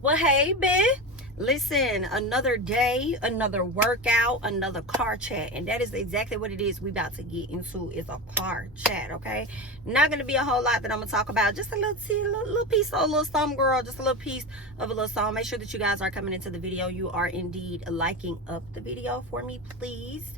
Well, hey, bitch. Listen, another day, another workout, another car chat. And that is exactly what it is we about to get into is a car chat, okay? Not going to be a whole lot that I'm going to talk about. Just a little piece of a little something, girl. Just a little piece of a little song. Make sure that you guys are coming into the video. You are indeed liking up the video for me, please.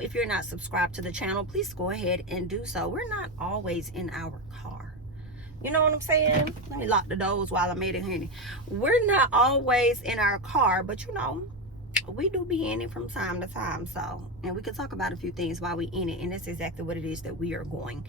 If you're not subscribed to the channel, please go ahead and do so. We're not always in our car. You know what I'm saying? Let me lock the doors while I'm eating, honey. We're not always in our car, but you know, we do be in it from time to time. So, and we can talk about a few things while we in it, and that's exactly what it is that we are going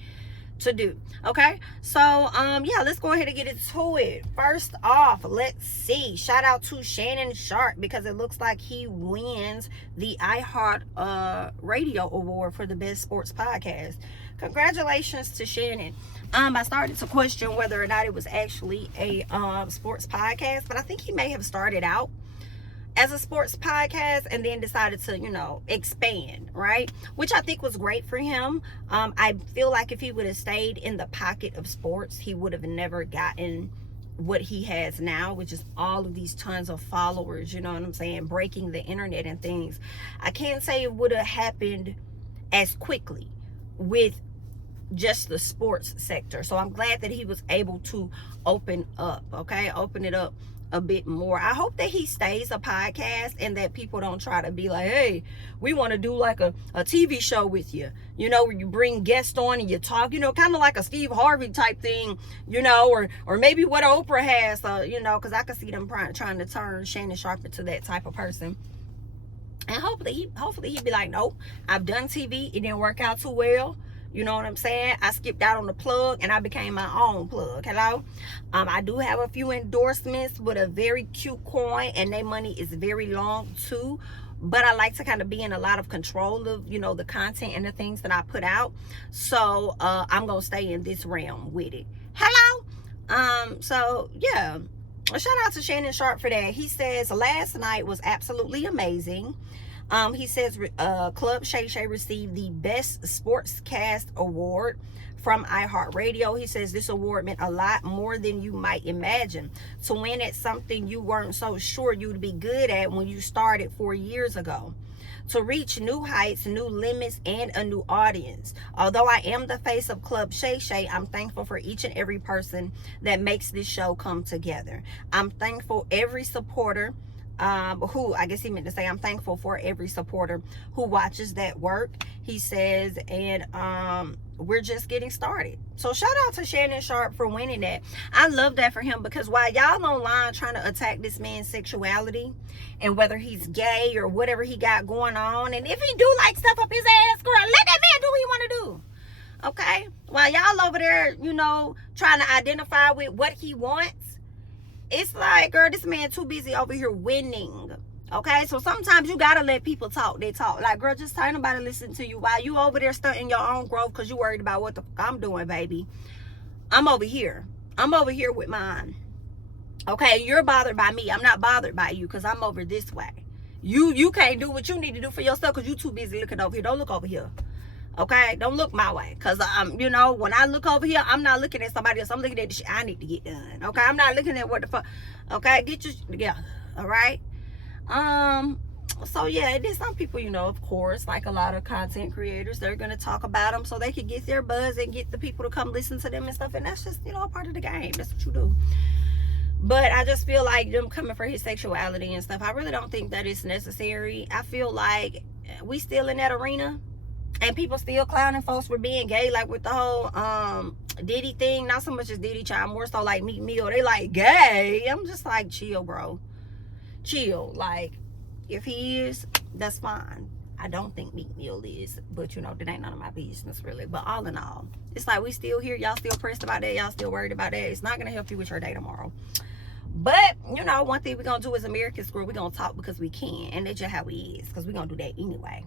to do. Okay, so yeah, let's go ahead and get into it. First off, let's see, shout out to Shannon Sharpe, because it looks like he wins the iHeart Radio Award for the best sports podcast. Congratulations to Shannon. I started to question whether or not it was actually a sports podcast, but I think he may have started out as a sports podcast and then decided to, you know, expand, right? Which I think was great for him. I feel like if he would have stayed in the pocket of sports, he would have never gotten what he has now, which is all of these tons of followers, you know what I'm saying, breaking the internet and things. I can't say it would have happened as quickly with just the sports sector. So I'm glad that he was able to open up, okay, open it up a bit more. I hope that he stays a podcast and that people don't try to be like, hey, we want to do like a TV show with you, you know, where you bring guests on and you talk, you know, kind of like a Steve Harvey type thing, you know, or maybe what Oprah has, you know, because I could see them trying to turn Shannon Sharpe into that type of person. And hopefully he'd be like, nope, I've done TV, it didn't work out too well. You know what I'm saying? I skipped out on the plug and I became my own plug. Hello? I do have a few endorsements with a very cute coin, and their money is very long too. But I like to kind of be in a lot of control of, you know, the content and the things that I put out. So I'm going to stay in this realm with it. Hello? So yeah. A shout out to Shannon Sharpe for that. He says last night was absolutely amazing. He says Club Shay Shay received the Best Sportscast Award from iHeartRadio. He says this award meant a lot more than you might imagine. To win at something you weren't so sure you'd be good at when you started 4 years ago. To reach new heights, new limits, and a new audience. Although I am the face of Club Shay Shay, I'm thankful for each and every person that makes this show come together. I'm thankful every supporter who, I guess he meant to say, I'm thankful for every supporter who watches that work, he says, and we're just getting started. So shout out to Shannon Sharpe for winning that. I love that for him, because while y'all online trying to attack this man's sexuality and whether he's gay or whatever he got going on, and if he do like stuff up his ass, girl, let that man do what he want to do, okay? While y'all over there, you know, trying to identify with what he wants, it's like, girl, this man too busy over here winning. Okay, so sometimes you gotta let people talk. They talk. Like, girl, just tell nobody listen to you while you over there stunting your own growth because you worried about what the fuck I'm doing, baby. I'm over here. I'm over here with mine. Okay, you're bothered by me. I'm not bothered by you because I'm over this way. You can't do what you need to do for yourself because you too busy looking over here. Don't look over here. Okay, don't look my way, because you know, when I look over here, I'm not looking at somebody else. I'm looking at the shit I need to get done. Okay, I'm not looking at what the fuck. Okay, get your shit together. All right. So yeah, there's some people, you know, of course, like a lot of content creators, they're gonna talk about them so they can get their buzz and get the people to come listen to them and stuff, and that's just, you know, a part of the game. That's what you do. But I just feel like them coming for his sexuality and stuff, I really don't think that it's necessary. I feel like we still in that arena. And people still clowning folks for being gay, like with the whole Diddy thing. Not so much as Diddy child, more so like Meek Mill. They like gay. I'm just like, chill, bro. Chill. Like, if he is, that's fine. I don't think Meek Mill is, but you know, that ain't none of my business really. But all in all, it's like we still here. Y'all still pressed about that. Y'all still worried about that. It's not gonna help you with your day tomorrow. But you know, one thing we're gonna do as Americans, girl, we're gonna talk because we can, and that's just how we is, because we're gonna do that anyway.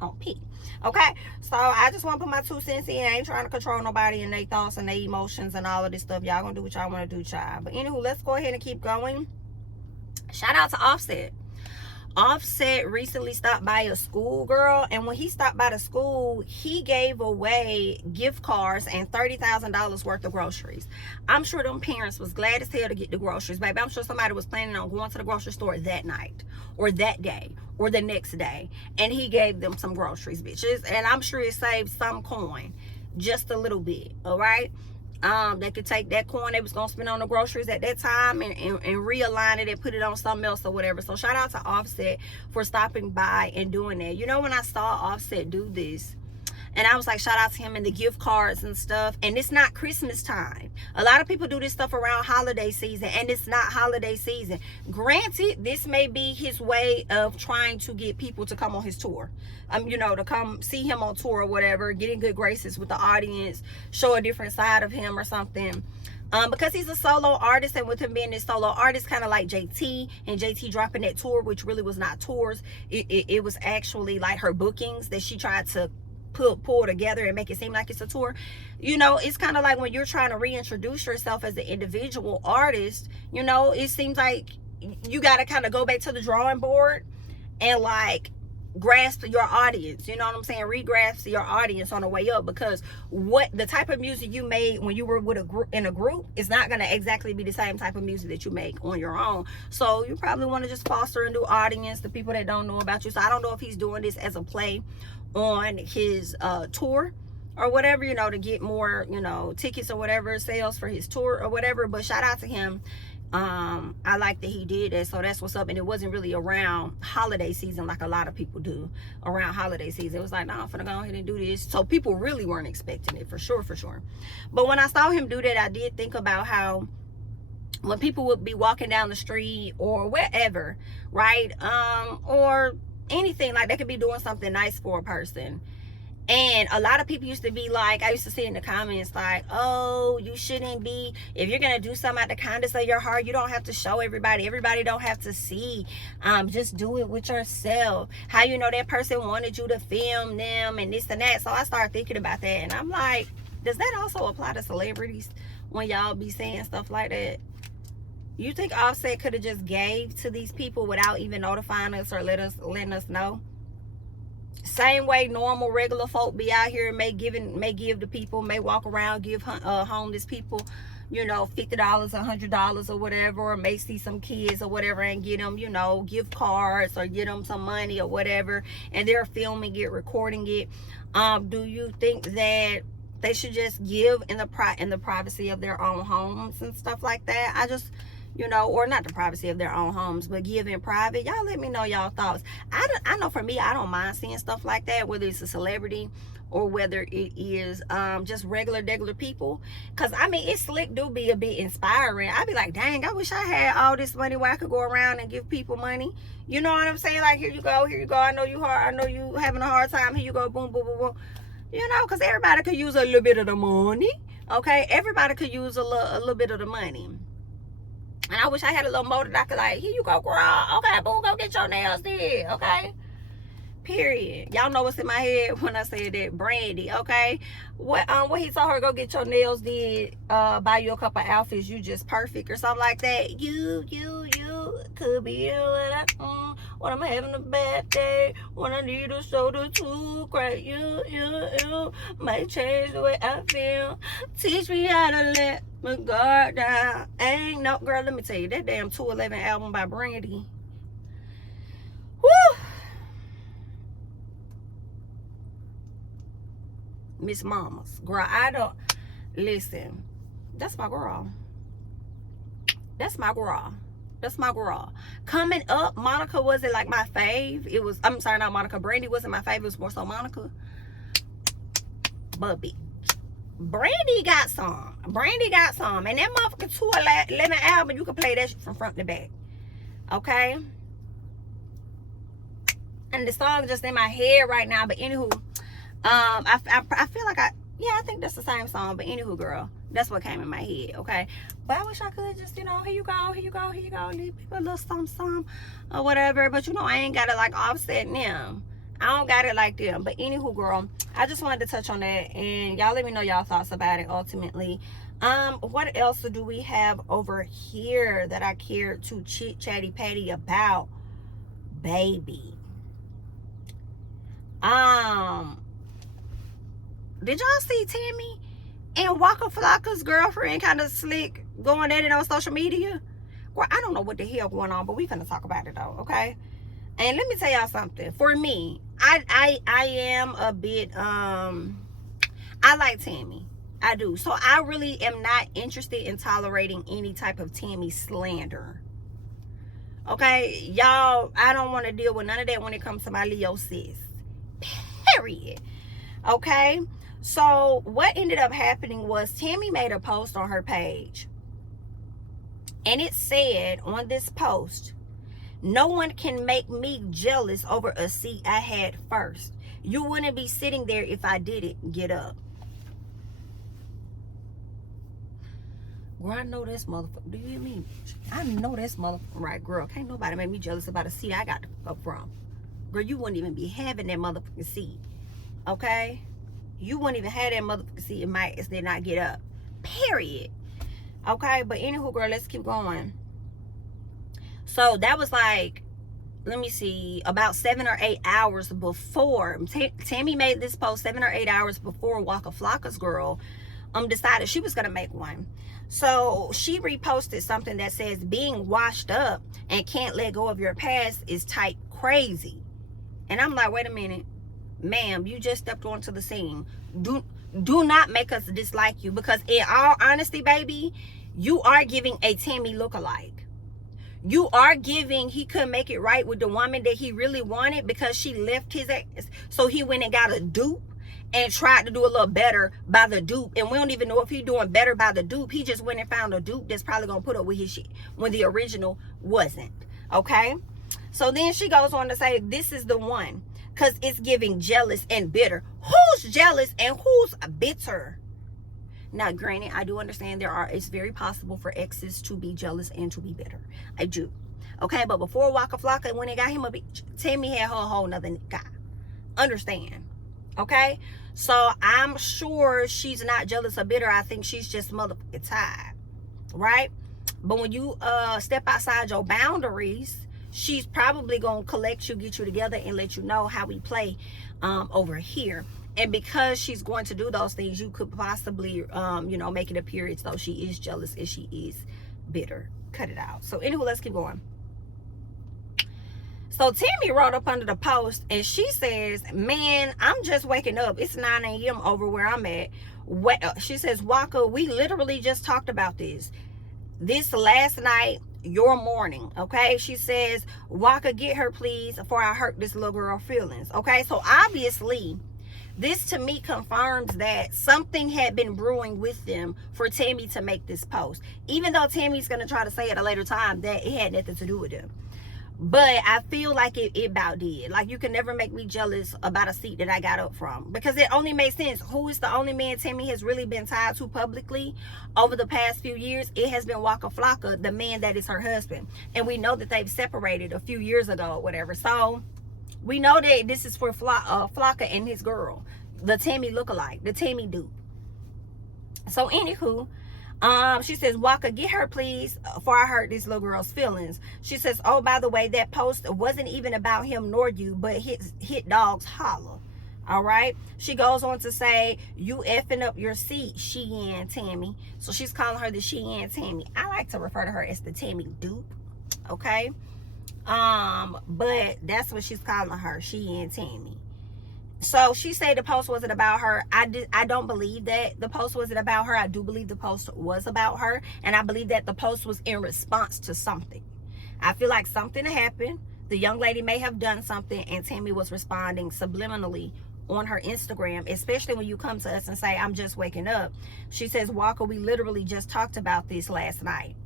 On P. Okay, so I just want to put my 2 cents in. I ain't trying to control nobody and their thoughts and their emotions and all of this stuff. Y'all gonna do what y'all want to do, child. But anywho, let's go ahead and keep going. Shout out to Offset. Offset recently stopped by a school, girl, and when he stopped by the school, he gave away gift cards and $30,000 worth of groceries. I'm sure them parents was glad as hell to get the groceries, baby. I'm sure somebody was planning on going to the grocery store that night or that day or the next day, and he gave them some groceries, bitches, and I'm sure it saved some coin, just a little bit. All right. They could take that coin they was gonna spend on the groceries at that time and realign it and put it on something else or whatever. So shout out to Offset for stopping by and doing that. You know, when I saw Offset do this, and I was like, shout out to him and the gift cards and stuff. And it's not Christmas time. A lot of people do this stuff around holiday season, and it's not holiday season. Granted, this may be his way of trying to get people to come on his tour. You know, to come see him on tour or whatever, get in good graces with the audience, show a different side of him or something. Because he's a solo artist, and with him being this solo artist, kind of like JT, and JT dropping that tour, which really was not tours. It was actually like her bookings that she tried to pull together and make it seem like it's a tour. You know, it's kind of like when you're trying to reintroduce yourself as an individual artist, you know, it seems like you got to kind of go back to the drawing board and like grasp your audience, you know what I'm saying, re-grasp your audience on the way up, because what the type of music you made when you were with a group, in a group, is not going to exactly be the same type of music that you make on your own. So you probably want to just foster a new audience, the people that don't know about you. So I don't know if he's doing this as a play on his tour or whatever, you know, to get more, you know, tickets or whatever, sales for his tour or whatever. But shout out to him. I like that he did that, so that's what's up. And it wasn't really around holiday season like a lot of people do around holiday season. It was like, nah, I'm finna go ahead and do this. So people really weren't expecting it, for sure. But when I saw him do that, I did think about how when people would be walking down the street or wherever, right, or anything, like they could be doing something nice for a person, and a lot of people used to be like, I used to see in the comments like, oh, you shouldn't be, if you're gonna do something out the kindness of your heart, you don't have to show everybody don't have to see, just do it with yourself. How you know that person wanted you to film them and this and that? So I started thinking about that, and I'm like, does that also apply to celebrities when y'all be saying stuff like that? You think Offset could have just gave to these people without even notifying us or letting us know? Same way normal regular folk be out here and may give to people, may walk around, give homeless people, you know, $50, $100 or whatever, or may see some kids or whatever and get them, you know, gift cards or get them some money or whatever, and they're filming it, recording it. Do you think that they should just give in the privacy of their own homes and stuff like that? I just, you know, or not the privacy of their own homes, but give in private. Y'all let me know y'all thoughts. I know for me, I don't mind seeing stuff like that, whether it's a celebrity or whether it is just regular people. Because I mean, it slick do be a bit inspiring. I be like, dang, I wish I had all this money where I could go around and give people money. You know what I'm saying? Like, here you go, I know you hard, I know you having a hard time, here you go, boom, boom, boom, boom. You know, because everybody could use a little bit of the money. Okay, everybody could use a little bit of the money. And I wish I had a little motor that I could, like, here you go, girl. Okay, boom, go get your nails did. Okay? Period. Y'all know what's in my head when I said that. Brandy, okay? What he told her, go get your nails did, buy you a couple outfits, you just perfect or something like that. You could be you when I'm having a bad day, when I need a shoulder to cry. You might change the way I feel. Teach me how to let my guard down. Ain't no, girl, let me tell you, that damn 211 album by Brandy. Woo! Miss Mamas. Girl, I don't, listen, that's my girl. That's my girl. That's my girl. Coming up, Monica wasn't like my fave. It was, I'm sorry, not Monica. Brandy wasn't my fave. It was more so Monica. But bitch, Brandy got some. Brandy got some. And that motherfucking 211 album, you can play that shit from front to back. Okay? And the song just in my head right now. But anywho, I feel like I think that's the same song. But anywho, girl, that's what came in my head, okay? But I wish I could just, you know, here you go, leave people a little something, or whatever. But, you know, I ain't got to, like, offset them. I don't got it like them. But anywho, girl, I just wanted to touch on that. And y'all let me know y'all thoughts about it ultimately. What else do we have over here that I care to chit-chatty-patty about? baby. Did y'all see Tammy and Waka Flocka's girlfriend kind of slick going at it on social media? Well, I don't know what the hell going on, but we finna talk about it though, okay? And let me tell y'all something. For me, I am a bit I like Tammy. I do. So I really am not interested in tolerating any type of Tammy slander. Okay, y'all, I don't want to deal with none of that when it comes to my Leo sis. Period. Okay, so what ended up happening was Tammy made a post on her page, and it said on this post, "No one can make me jealous over a seat I had first. You wouldn't be sitting there if I didn't get up." Girl, I know this motherfucker. Do you hear me? I know this motherfucker. Right, girl. Can't nobody make me jealous about a seat I got up from. Girl, you wouldn't even be having that motherfucking seat. Okay? You wouldn't even have that motherfucking seat if my ass did not get up. Period. Okay? But anywho, girl, let's keep going. So that was like, let me see, about 7 or 8 hours before. Tammy made this post 7 or 8 hours before Waka Flocka's girl decided she was going to make one. So she reposted something that says, "Being washed up and can't let go of your past is type crazy." And I'm like, wait a minute, ma'am, you just stepped onto the scene. Do not make us dislike you, because in all honesty, baby, you are giving a Tammy lookalike. You are giving, he couldn't make it right with the woman that he really wanted because she left his ass. So he went and got a dupe and tried to do a little better by the dupe. And we don't even know if he's doing better by the dupe. He just went and found a dupe that's probably going to put up with his shit when the original wasn't. Okay? So then she goes on to say, this is the one. Because it's giving jealous and bitter. Who's jealous and who's bitter? Now, granted, I do understand it's very possible for exes to be jealous and to be bitter. I do. Okay? But before Waka Flocka, when they got him a bitch, Tammy had her a whole nother guy. Understand? Okay? So I'm sure she's not jealous or bitter. I think she's just motherfucking tired, right? But when you step outside your boundaries, she's probably gonna collect you, get you together, and let you know how we play over here. And because she's going to do those things, you could possibly make it appear as though she is jealous and she is bitter. Cut it out. So anyway, let's keep going. So Tammy wrote up under the post, and she says, "Man, I'm just waking up. It's 9 a.m. over where I'm at." She says, "Waka, we literally just talked about this last night, your morning." Okay? She says, "Waka, get her, please, before I hurt this little girl feelings." Okay? So obviously, this to me confirms that something had been brewing with them for Tammy to make this post. Even though Tammy's going to try to say at a later time that it had nothing to do with them. But I feel like it about did. Like, you can never make me jealous about a seat that I got up from. Because it only makes sense. Who is the only man Tammy has really been tied to publicly over the past few years? It has been Waka Flocka, the man that is her husband. And we know that they've separated a few years ago or whatever. So, we know that this is for Flocka and his girl. The Tammy lookalike. The Tammy dude. So, anywho, she says, "Waka, get her, please, before I hurt this little girl's feelings." She says, "Oh, by the way, that post wasn't even about him nor you, but hit dogs holler." All right. She goes on to say, "You effing up your seat, she and Tammy." So she's calling her the she and Tammy. I like to refer to her as the Tammy dupe. Okay. But that's what she's calling her, she and Tammy. So she said the post wasn't about her. I don't believe that the post wasn't about her. I do believe the post was about her. And I believe that the post was in response to something. I feel like something happened. The young lady may have done something, and Tammy was responding subliminally on her Instagram, especially when you come to us and say, "I'm just waking up." She says, "Waka, we literally just talked about this last night."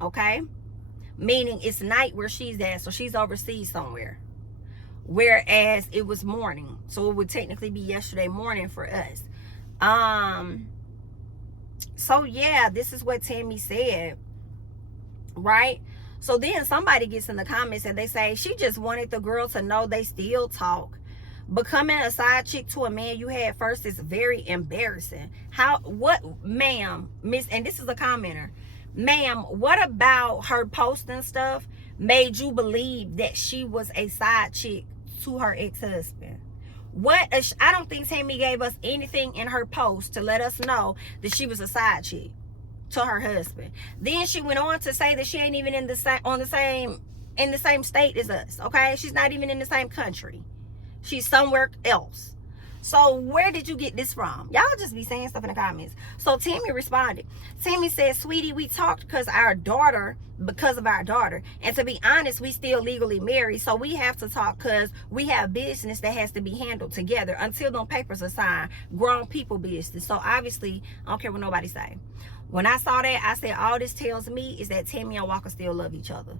Okay? Meaning it's night where she's at, so she's overseas somewhere. Whereas it was morning, so it would technically be yesterday morning for us. So yeah, this is what Tammy said, right? So then somebody gets in the comments and they say she just wanted the girl to know they still talk. Becoming a side chick to a man you had first is very embarrassing. Ma'am, miss, and this is a commenter, "Ma'am, what about her posting stuff made you believe that she was a side chick to her ex-husband? I don't think Tammy gave us anything in her post to let us know that she was a side chick to her husband. Then she went on to say that she ain't even in the same state as us. Okay, she's not even in the same country. She's somewhere else. So where did you get this from? Y'all just be saying stuff in the comments. So Tammy responded. Tammy said, sweetie, we talked because of our daughter. And to be honest, we still legally married. So we have to talk because we have business that has to be handled together until them papers are signed. Grown people business. So obviously, I don't care what nobody say. When I saw that, I said, all this tells me is that Tammy and Waka still love each other.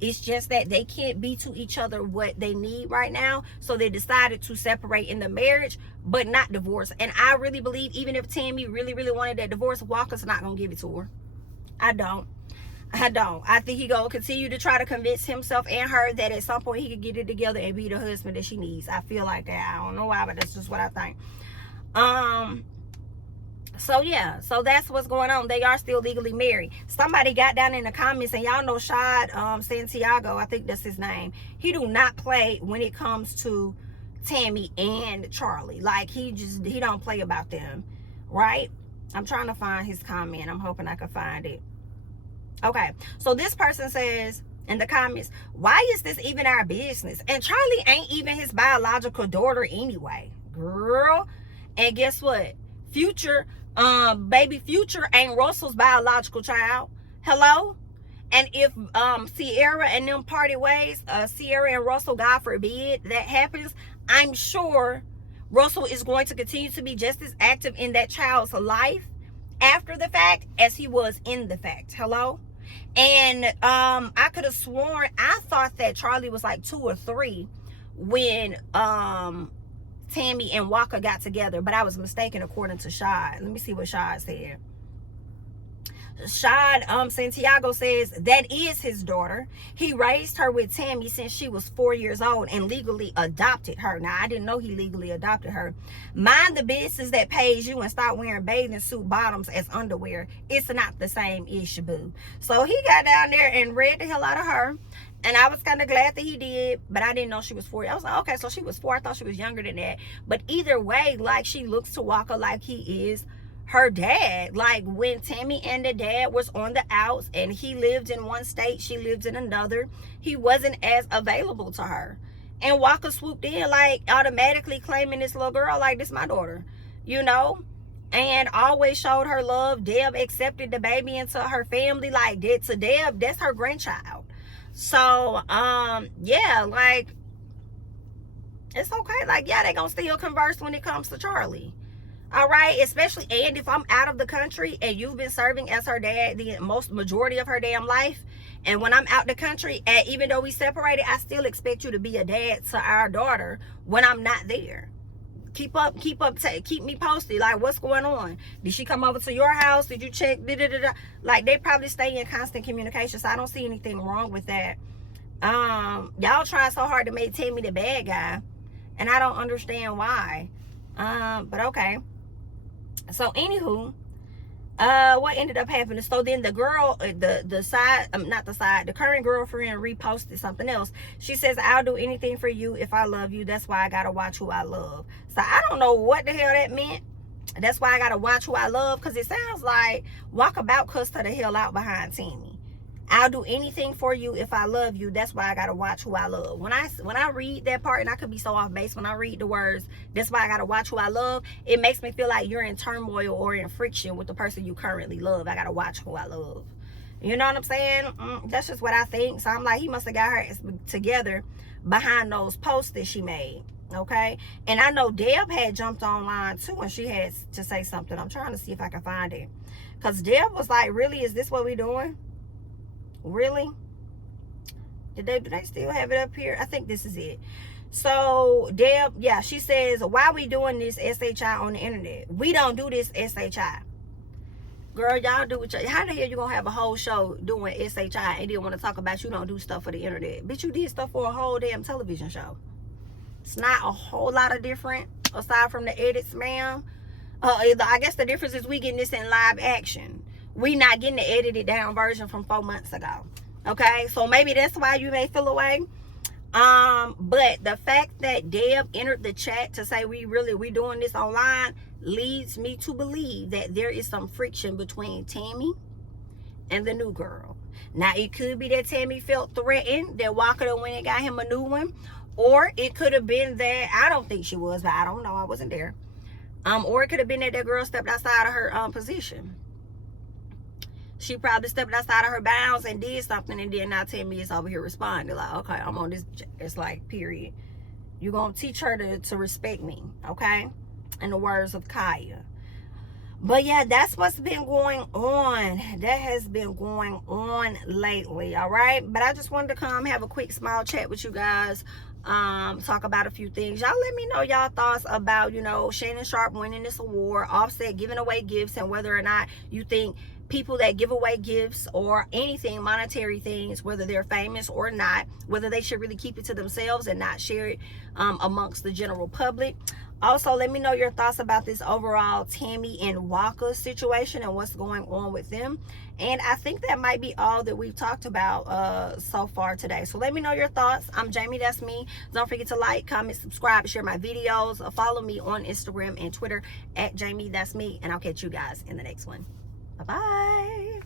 It's just that they can't be to each other what they need right now. So they decided to separate in the marriage, but not divorce. And I really believe even if Tammy really, really wanted that divorce, Waka's not going to give it to her. I don't. I think he going to continue to try to convince himself and her that at some point he could get it together and be the husband that she needs. I feel like that. I don't know why, but that's just what I think. So yeah, so that's what's going on. They are still legally married. Somebody got down in the comments, and y'all know Shad Santiago, I think that's his name. He do not play when it comes to Tammy and Charlie. Like he don't play about them, right? I'm trying to find his comment. I'm hoping I can find it. Okay, so this person says in the comments, why is this even our business? And Charlie ain't even his biological daughter anyway, girl. And guess what? Baby Future ain't Russell's biological child. Hello? And if Sierra and them parted ways, Sierra and Russell, God forbid that happens, I'm sure Russell is going to continue to be just as active in that child's life after the fact as he was in the fact. Hello? And I could have sworn, I thought that Charlie was like 2 or 3 when Tammy and Waka got together, but I was mistaken according to Shad. Let me see what Shad said. Shad Santiago says that is his daughter. He raised her with Tammy since she was 4 years old and legally adopted her. Now, I didn't know he legally adopted her. Mind the business that pays you and stop wearing bathing suit bottoms as underwear. It's not the same issue, boo. So he got down there and read the hell out of her. And I was kind of glad that he did, but I didn't know she was 4. I was like, okay, so she was 4. I thought she was younger than that. But either way, like, she looks to Waka like he is her dad. Like, when Tammy and the dad was on the outs and he lived in one state, she lived in another, he wasn't as available to her. And Waka swooped in, like, automatically claiming this little girl, like, this my daughter, you know? And always showed her love. Deb accepted the baby into her family. Like, to Deb, that's her grandchild. So, yeah, like, it's okay. Like, yeah, they gonna still converse when it comes to Charlie. All right, especially, and if I'm out of the country and you've been serving as her dad the majority of her damn life, and when I'm out the country, and even though we separated, I still expect you to be a dad to our daughter when I'm not there. Keep me posted. Like, what's going on? Did she come over to your house? Did you check? Like, they probably stay in constant communication, so I don't see anything wrong with that. Y'all trying so hard to make Tammy the bad guy, and I don't understand why. But okay. So anywho, what ended up happening? So then the girl, the current girlfriend reposted something else. She says, I'll do anything for you if I love you. That's why I gotta watch who I love. So I don't know what the hell that meant. That's why I gotta watch who I love, because it sounds like Walkabout cussed her the hell out behind Tammy. I'll do anything for you if I love you. That's why I gotta watch who I love. When I read that part, and I could be so off base, when I read the words, that's why I gotta watch who I love, it makes me feel like you're in turmoil or in friction with the person you currently love. I gotta watch who I love. You know what I'm saying? That's just what I think. So I'm like, he must have got her together behind those posts that she made. Okay? And I know Deb had jumped online too, and she had to say something. I'm trying to see if I can find it. Because Deb was like, really? Is this what we doing? Really? Do they still have it up here? I think this is it. So Deb, yeah, she says, why we doing this SHI on the internet? We don't do this SHI. Girl, y'all do what how the hell you gonna have a whole show doing SHI and then want to talk about you don't do stuff for the internet? Bitch, you did stuff for a whole damn television show. It's not a whole lot of different aside from the edits, ma'am. I guess the difference is we getting this in live action. We not getting the edited down version from 4 months ago. Okay, so maybe that's why you may feel away. But the fact that Deb entered the chat to say we doing this online leads me to believe that there is some friction between Tammy and the new girl. Now, it could be that Tammy felt threatened that Waka done went and got him a new one, or it could have been that, I don't think she was, but I don't know, I wasn't there. Or it could have been that girl stepped outside of her position. She probably stepped outside of her bounds and did something, and then now Tammy is over here responding like, okay, I'm on this. It's like, period. You're gonna teach her to respect me, okay? In the words of Kaya. But yeah, that's what's been going on. That has been going on lately, all right? But I just wanted to come have a quick small chat with you guys, talk about a few things. Y'all let me know y'all thoughts about, Shannon Sharpe winning this award, Offset giving away gifts, and whether or not you think people that give away gifts or anything, monetary things, whether they're famous or not, whether they should really keep it to themselves and not share it amongst the general public. Also, let me know your thoughts about this overall Tammy and Waka situation and what's going on with them. And I think that might be all that we've talked about so far today. So let me know your thoughts. I'm Jami, that's me. Don't forget to like, comment, subscribe, share my videos. Follow me on Instagram and Twitter at JamiThatsMe. And I'll catch you guys in the next one. Bye-bye.